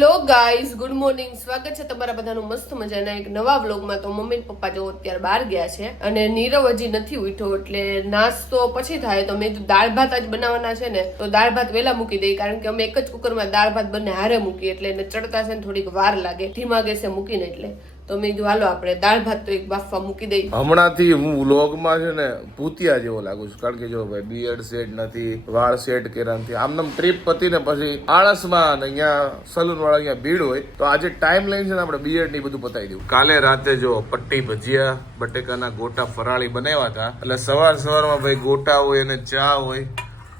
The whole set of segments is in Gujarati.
Hello guys, good morning. સ્વાગત છે તમારા બધાનું મસ્ત મજાના એક નવા વ્લોગમાં. તો મમ્મી પપ્પા જો અત્યારે બહાર ગયા છે અને નીરવ હજી નથી ઉઠ્યો, એટલે નાસ્તો પછી થાય. તો મેં દાળ ભાત આજ બનાવવાના છે ને, તો દાળ ભાત વેલા મૂકી દઈ, કારણ કે અમે એક જ કુકરમાં દાળ ભાત બંને હારે મૂકી, એટલે એને ચડતા છે ને થોડીક વાર લાગે ધીમા ગેસે મૂકીને. એટલે તો મેં કીધું હાલો આપણે દાળ ભાત તો એક બાફવા મૂકી દઈ. હમણાંથી હું વ્લોગમાં છે ને ભૂતિયા જેવો લાગુ છું, કારણ કે જો ભાઈ બિયર્ડ સેટ નથી, વાળ સેટ કર્યા નથી, આમ ટ્રીપ પતી ને પછી આળસમાં અહીંયા સલૂન વાળા અહીંયા ભીડ હોય, તો આજે ટાઈમ લઈને છે ને આપણે બિયર્ડ ની બધું પતાવી દઉં. કાલે રાતે જો પટ્ટી ભજીયા બટેકાના ગોટા ફરાળી બનાવ્યા હતા, એટલે સવારમાં ભાઈ ગોટા હોય અને ચા હોય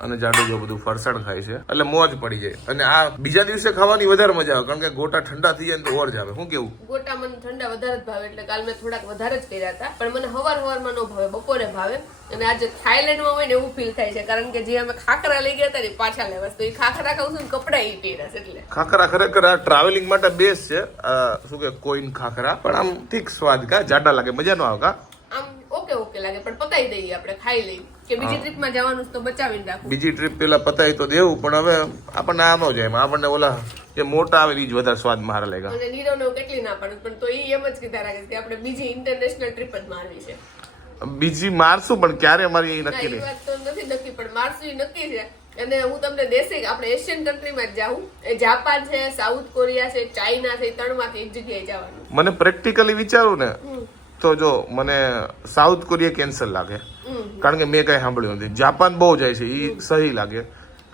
અને જાડુ જો બધું ફરસાણ ખાય છે, એટલે મોજ પડી જાય. અને આ બીજા દિવસે ખાવાની વધારે મજા આવે, કારણ કે ગોટા ઠંડા થઈ જાય તો ઓર જ આવે. શું કેવું? ગોટા મને ઠંડા વધારે જ ભાવે, એટલે કાલ મેં થોડાક વધારે જ કર્યા હતા, પણ મને હવારમાં ન ભાવે, બપોરે ભાવે. અને આજે થાઈલેન્ડમાં હોય ને એવું ફીલ થાય છે, કારણ કે જે અમે ખાખરા લઈ ગયા હતા ને પાછા લેવા, તો એ ખાખરા ખાવું છું ને કપડા એ પહેર્યા છે. એટલે ખાખરા ખરેખર આ ટ્રાવેલિંગ માટે બેસ્ટ છે. શું કે કોઈન ખાખરા પણ આમ ઠીક સ્વાદ કા જાડા લાગે, મજા નો આવે કા, આમ ઓકે લાગે, પણ પતાવી દઈએ આપણે, ખાઈ લઈએ કે બીજી ટ્રીપમાં જવાનું તો બચાવીને રાખવું. બીજી ટ્રીપ પેલા પતાવી તો દેવું, પણ હવે આપણને આમ જ જાય, આપણને ઓલા જે મોટા આવે એ જ વધારે સ્વાદ મારે લાગ્યા. અને નીરવને કેટલી ના પાડું, પણ તો એ એમ જ કીધા રાખે કે આપણે બીજી ઇન્ટરનેશનલ ટ્રીપ જ મારવી છે. બીજી મારશું, પણ ક્યારે મારી એ નક્કી નહીં. વાત તો નથી નક્કી, પણ મારશું એ નક્કી છે. અને હું તમને દેશી આપણે એશિયન કન્ટ્રીમાં જ જાઉં, એ જાપાન છે, સાઉથ કોરિયા છે, ચાઇના છે, ત્રણમાંથી એક જગ્યાએ જવાનું. મને પ્રેક્ટિકલી વિચારું ને તો જો મને સાઉથ કોરિયા કેન્સલ લાગે, કારણ કે મેં કઈ સાંભળ્યું નથી. જાપાન બહુ જાય છે, એ સહી લાગે.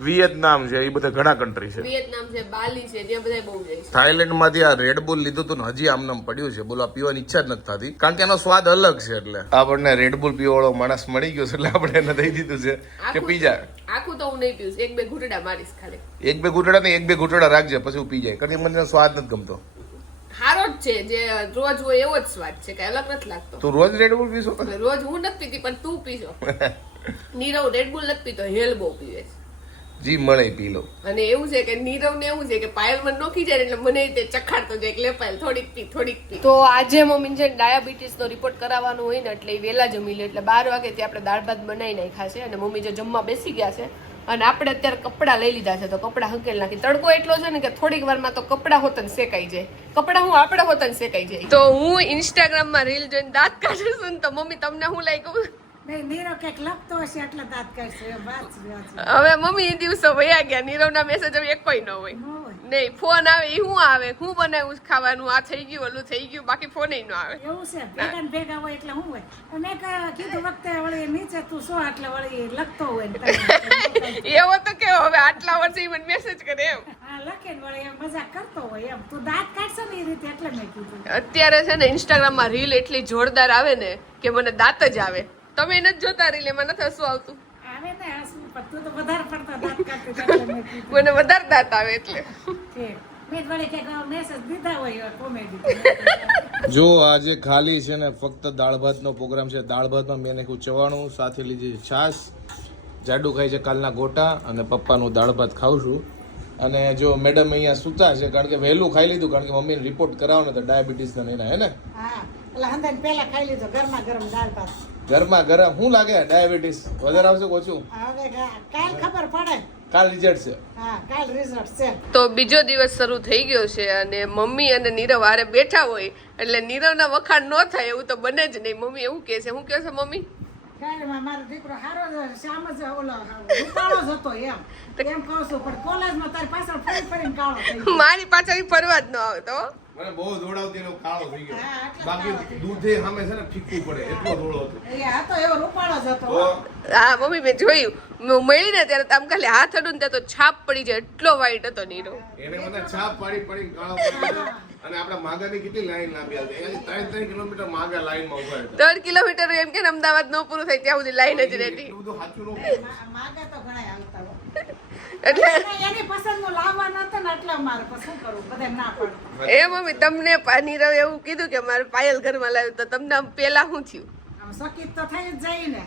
વિયેતનામ છે, એ બધા ઘણા કન્ટ્રી છે. વિયેતનામ છે, બાલી છે, ત્યાં બધા બહુ જાય છે. થાઈલેન્ડ માંથી આ રેડ બુલ લીધું હતું ને, હજી આમ પડ્યું છે. બોલો, પીવાની ઈચ્છા જ નથી થતી, કારણ કે એનો સ્વાદ અલગ છે. એટલે આપણને રેડ બુલ પીવાળો માણસ મળી ગયો છે, એટલે આપણે એને દઈ દીધું છે કે પી જા. આખું તો હું નહીં પીવું, એક બે ઘૂંટડા મારીશ ખાલી. એક બે ઘૂંટડા રાખજે, પછી હું પી જાય, કારણ કે મને સ્વાદ નથી ગમતો. હારો જ છે, જે રોજ હોય એવો જ સ્વાદ છે, કઈ અલગ નથી લાગતો. તું રોજ રેડ બુલ પીશો? રોજ હું નથી પીતી, પણ તું પીશો. નીરવ રેડ બુલ નથી પીતો, હેલ બહુ પીવે છે. જી મળે પી લો. અને એવું છે કે નીરવ ને એવું છે કે પાયલ મને નોખી જાય એટલે મને તે ચખાડતો જાય કે લે પાયલ થોડીક પી. તો આજે મમ્મી છે ડાયાબિટીસ નો રિપોર્ટ કરાવવાનો હોય ને, એટલે વેલા જમી લે, એટલે 12 વાગે થી આપણે દાળ ભાત બનાવી નાખ્યા છે. અને મમ્મી જો જમવા બેસી ગયા છે, અને આપણે અત્યારે કપડા લઈ લીધા છે, તો કપડા હકેલ નાખી. તડકો એટલો છે ને કે થોડીક વારમાં તો કપડા હોતન શેકાઈ જાય. કપડા હું આપણે હોતન શેકાઈ જાય. તો હું ઇન્સ્ટાગ્રામ માં રીલ જોઈને દાંત કાઢું છું ને, તો મમ્મી તમને હું લાગ્યું? હવે મમ્મી એ દિવસો વયા ગયા, નીરવ ના મેસેજ હવે એક કોઈ ન હોય નહીં. ફોન આવે એ હું આવે, હું બનાવું ખાવાનું, આ થઈ ગયું, ઓલું થઈ ગયું, બાકી ફોન ન આવે. એવું છે, ભેગા હોય એટલે હું હોય. મેં કીધું વખતે વળી નીચે તું શું આટલે વળી લખતો હોય એવો તો કેવો, હવે આટલા વર્ષે મને મેસેજ કરે એમ. હા, લખે વળી એમ મજાક કરતો હોય એમ. તું દાંત કાઢશે ને એ રીતે, એટલે મેં કીધું. અત્યારે છે ને ઇન્સ્ટાગ્રામ માં રીલ એટલી જોરદાર આવે ને કે મને દાંત જ આવે. તમે નથી જોતા રીલ, એમાં નથી હસવું આવતું? આવે ને હસવું, પણ તું તો વધારે પડતા દાંત કાઢતી એટલે મેં કીધું. મને વધારે દાંત આવે એટલે. મેં વળી કે મેસેજ દીધા હોય કોમેડી. જો આજે ખાલી છે ને ફક્ત દાળ ભાત નો પ્રોગ્રામ છે. દાળ ભાતમાં મેં નાખ્યું ચવાણું, સાથે લીધી છાશ, જાડુ ખાય છે કાલના ગોટા, અને પપ્પાનું દાળ ભાત ખાઉં છું. અને જો મેડમ અહીંયા સૂતા છે, કારણ કે વહેલું ખાઈ લીધું, કારણ કે મમ્મીને રિપોર્ટ કરાવવાનો તો ડાયાબિટીસ ના એના, હે ને? હા, એટલે હંધાને પહેલા ખાઈ લીધો ગરમા ગરમ દાળ ભાત. ગરમા ગરમ. શું લાગે ડાયાબિટીસ વધારે આવશે ઓછું? હવે કાલ ખબર પડે. કાલ રિઝલ્ટ છે. હા, કાલ રિઝલ્ટ છે. તો બીજો દિવસ શરૂ થઈ ગયો છે, અને મમ્મી અને નીરવ હારે બેઠા હોય એટલે નીરવના વખાણ ન થાય એવું તો બને જ નહીં. મમ્મી એવું કહે છે. શું કહે છે મમ્મી? મારો દીકરો હારો શામ જ ઓલો રૂપાળો જ હતો એમ કહું છું, પણ કોલેજમાં તારી પાછળ ફરીને કાળો થઈ ગયો. મારી પાછળ ફરવા જ ન આવતો. મને બહુ દોડાવતી એનો કાળો થઈ ગયો, બાકી દૂધે સામે છે ને ફીકવું પડે એટલો દોડો હતો. એ હતો એવો રૂપાળો જ હતો. હા મમ્મી, મેં જોયું, મળી ને ત્યારે આમ ખાલી હાથ અડું ને ત્યાં તો છાપ પડી જાય, એટલો વાઈટ હતો નીરવ. એને મને છાપ પાડી કાળો પડી ગયો. અને આપડા માગાની કેટલી લાઈન લાંબી હતી, એની 3 કિલોમીટર માગા લાઈનમાં ઉભા હતા. 3 કિલોમીટર એમ કે અમદાવાદ નો પૂરું થાય ત્યાં સુધી લાઈન જ રહેતી. એટલું બધું સાચું ન માગા તો ઘણા આવતા હોય, એટલે એની પસંદનું લાવવા નતો ને એટલે મારે પછી શું કરવું, બધા ના પડે. એ મમ્મી, તમને નીરવ એવું કીધું કે મારે પાયલ ઘરમાં લાવ્યું, તો તમને આમ પેલા શું થયું? સકીત તો થઈ જ જાય ને.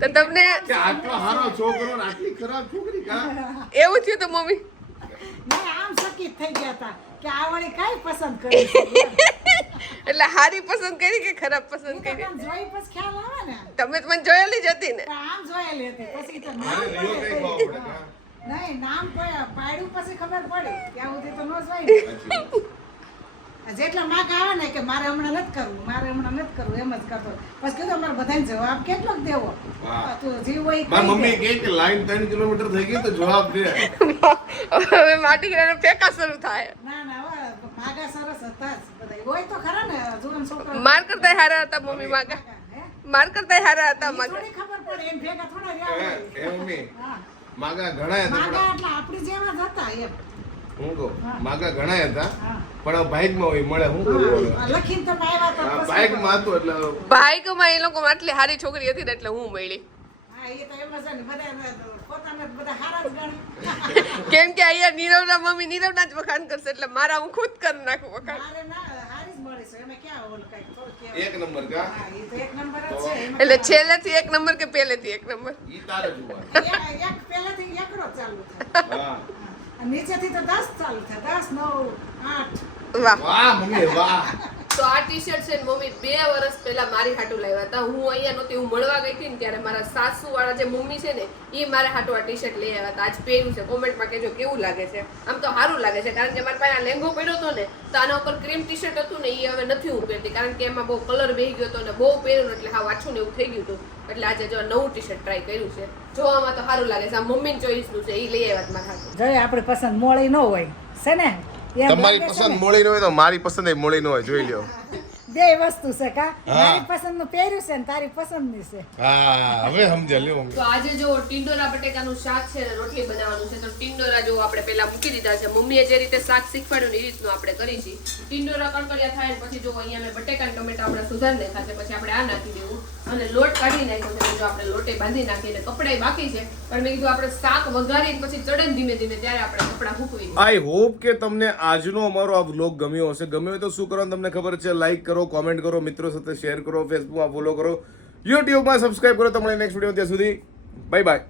તો તમને આટલો સારો છોકરો ને આટલી ખરાબ છોકરી કા એવું થયું? તો મમ્મી નહીં, આમ સકીત થઈ ગયા હતા કે આ વળી કઈ પસંદ કરી. એટલે હારી પસંદ કરી કે ખરાબ પસંદ કરી? જોઈ પછી ખ્યાલ આવે ને. તમે તો મને જોયેલી જ હતી ને. આમ જોયેલી હતી, પછી તો નહીં, નામ કોઈ પાડ્યું પછી ખબર પડી, ત્યાં સુધી તો ન જોઈ. હોય ને જેટલા માગ આવે ને કે મારે હમણાં નથી કરવું એમ જ કરતો પછી કીધું અમારે બધાને જવાબ કેટલો દેવો તું જીવ હોય મારી મમ્મી કહે કે લાઈન 3 કિલોમીટર થઈ ગઈ તો જવાબ દે. હવે માટી ગ્રાનો ફેંકા શરૂ થાય. ના માગા સરસ હતા જ બધા હોય તો ખરા ને જુવાન છોકરા માર કરતા હારા હતા મમ્મી માગા. માર કરતા હારા હતા માગા. થોડી ખબર પડે એમ ભેગા થોડા રહ્યા હોય. એ મમ્મી હા માગા ઘણા હતા માગા એટલે આપણી જેવા જ હતા એમ હું કહું માગા ઘણા હતા હા પણ બાઇકમાં હોય મળે હું કરું લખીને તમે આવ્યા તો પછી- બાઇકમાં હતું એટલે ભાઈકમાં એ લોકો આટલી હારી છોકરી હતી ને એટલે હું મળી. હા એ તો એમ જ ને બધા પોતાને બધા હારા જ ગણે કેમ કે અહીંયા નીરવના મમ્મી નીરવના જ વખાણ કરશે એટલે મારા હું ખુદ કરી નાખું વખાણ. મારે ના હારી જ મળે છે એમાં ક્યાં ઓલું કઈ થોડું કહેવાય. એક નંબર કા હા એ તો એક નંબર જ છે એમાં એટલે છેલ્લેથી એક નંબર કે પહેલેથી એક નંબર? ઈ તારે જોવાનું. એક પહેલાથી એકડો ચાલુ થાય હા અને નીચેથી તો 10 ચાલુ થાય 10 9 8 વાહ. વાહ મમ્મી વાહ. તો આ ટી શર્ટ છે ને મમ્મી 2 વર્ષ પહેલા મારી હાટું લાવ્યા હતા. હું અહીંયા નહોતી, હું મળવા ગઈ હતી ને ત્યારે મારા સાસુ વાળા જે મમ્મી છે ને એ મારે હાટું આ ટી શર્ટ લઈ આવ્યા હતા. આજ પહેર્યું છે, કોમેન્ટમાં કહેજો કેવું લાગે છે. આમ તો સારું લાગે છે કારણ કે મારા પાસે આ લેંઘો પડ્યો હતો ને તો આના ઉપર ક્રીમ ટી શર્ટ હતું ને એ હવે નથી હું પહેરતી કારણ કે એમાં બહુ કલર બેહી ગયો હતો ને બહુ પહેર્યું એટલે હા વાછું ને એવું થઈ ગયું હતું. એટલે આજે જો નવું ટી શર્ટ ટ્રાય કર્યું છે. જોવામાં તો સારું લાગે છે. આ મમ્મીની ચોઈસનું છે, એ લઈ આવ્યા હતા મારા હાટું. જો આપણી પસંદ મોળી ન હોય છે ને એમ તમારી લાગે છે પસંદ ને? મોળી ન હોય તો મારી પસંદ એ મોળી ન હોય, જોઈ લ્યો. બે વસ્તુ છે કા મારી પસંદ નું પહેર્યું છે ને તારી પસંદ ની છે. હા હવે સમજ્યા લ્યો. તો આજે જો ટિંડોરા બટેકાનું શાક છે ને રોટલી બનાવવાનું છે. તો ટિંડોરા જો આપણે પહેલા મૂકી દીધા છે. મમ્મીએ જે રીતે શાક શીખવાડ્યું ને એ રીતનું આપણે કરી છે. ટિંડોરા કડકડિયા થાય ને પછી જો અહીંયા મેં બટેકા અને ટમેટા આપણે સુધારી નાખ્યા છે. પછી આપણે આ નાખી દેવું અને લોટ કાઢી નાખ્યો છે. જો આપણે લોટે બાંધી નાખીને કપડાય બાકી છે પણ મેં કીધું આપણે શાક વઘારીને પછી ચડે ને ધીમે ધીમે ત્યારે આપણે કપડા મૂકવી દઈએ. આઈ હોપ કે તમને આજનો અમારો આ વ્લોગ ગમ્યો હશે. ગમ્યો હોય તો શું કરવાનું તમને ખબર છે, લાઈક કરો, કોમેન્ટ કરો, મિત્રો સાથે શેર કરો, ફેસબુકમાં ફોલો કરો, યુટ્યુબમાં સબસ્ક્રાઇબ કરો. તમને નેક્સ્ટ વિડીયો ત્યાં સુધી બાય બાય.